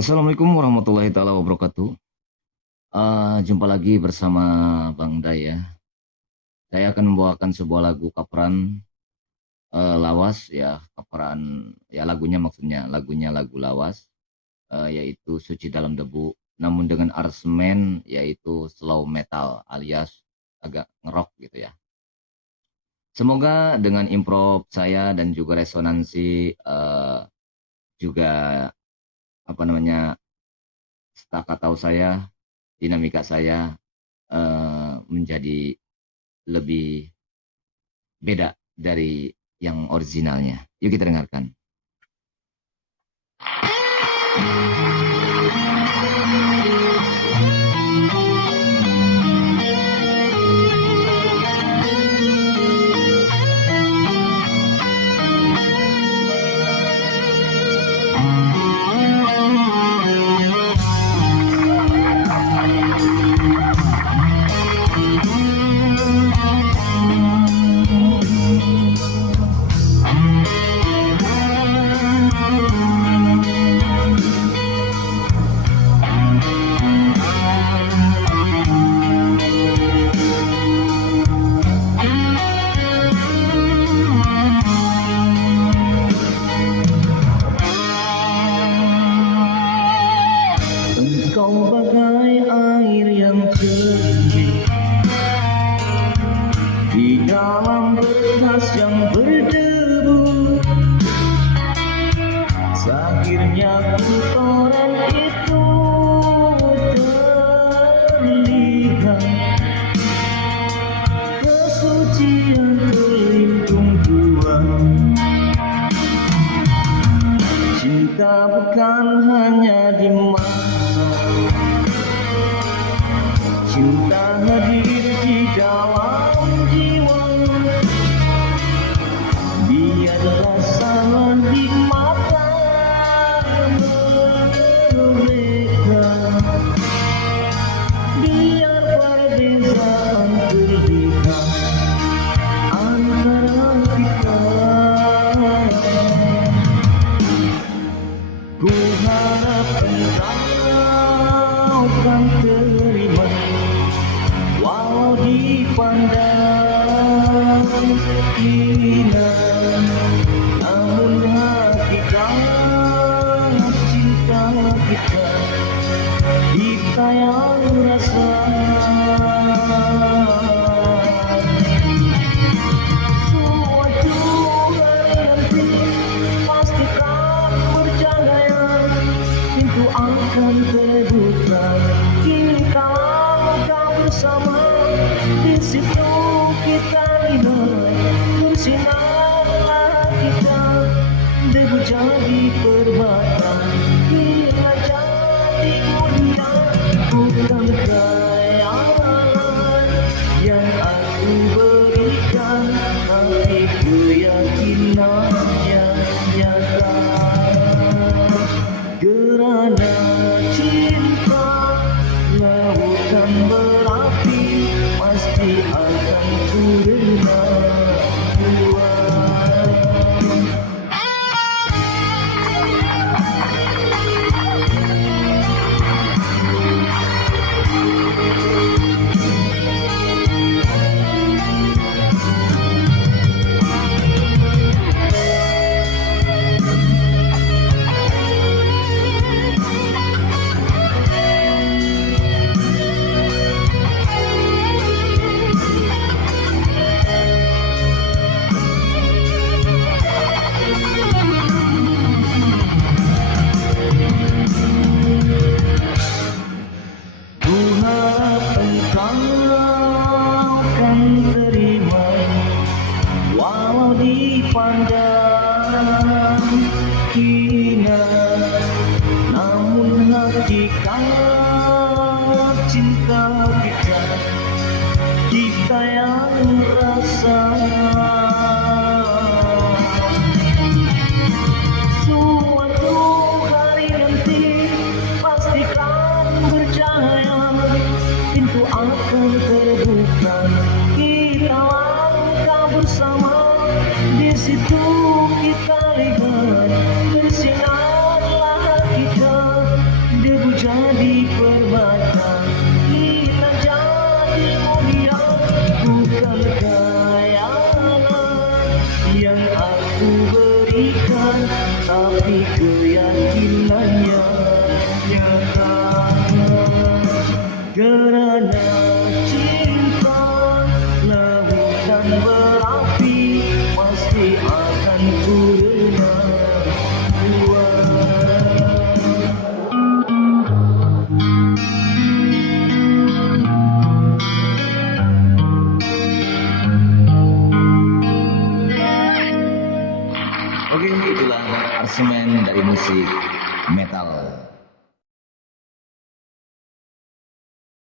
Assalamualaikum warahmatullahi taala wabarakatuh. Jumpa lagi bersama Bang Day ya. Saya akan membawakan sebuah lagu coveran lawas ya, coveran ya lagunya maksudnya lagunya lagu lawas yaitu Suci Dalam Debu, namun dengan aransemen yaitu slow metal alias agak ngerok gitu ya. Semoga dengan improv saya dan juga resonansi juga apa namanya staccato saya, dinamika saya menjadi lebih beda dari yang originalnya. Yuk kita dengarkan. Engkau bagai air yang jernih di dalam berkas yang berdebu. Akhirnya kotoran itu terlihat, kesucian terlindung jua. Cinta bukan hanya di mata, cinta hadir di dalam jiwa. Biarlah salah di mata mereka, biar perbedaan terlihat antara kita. Ku harap engkau kan terima, walau dipandang hina, namun hakikat cinta kita yang rasa. Suatu hari nanti pastikan percaya, pintu akan terbuka. Kita langkah bersama, di situ kita lihat bersinarlah kita, debu jadi permata. Bila jadi mulia, bukan khayalan yang aku berikan, tapi keyakinan yang nyata. Kerana cinta lautan berapi, pasti akan ku renang. Walau dipandang hina, namun hakikat cinta kita yang rasa. Suatu hari nanti pastikan bercahaya, pintu akan terbuka. Kita langkah bersama, di situ kita lihat tapi keyakinannya nyata. Gerana cinta lautan berapi pasti akan kurena Oke, itulah arsimen dari musik metal.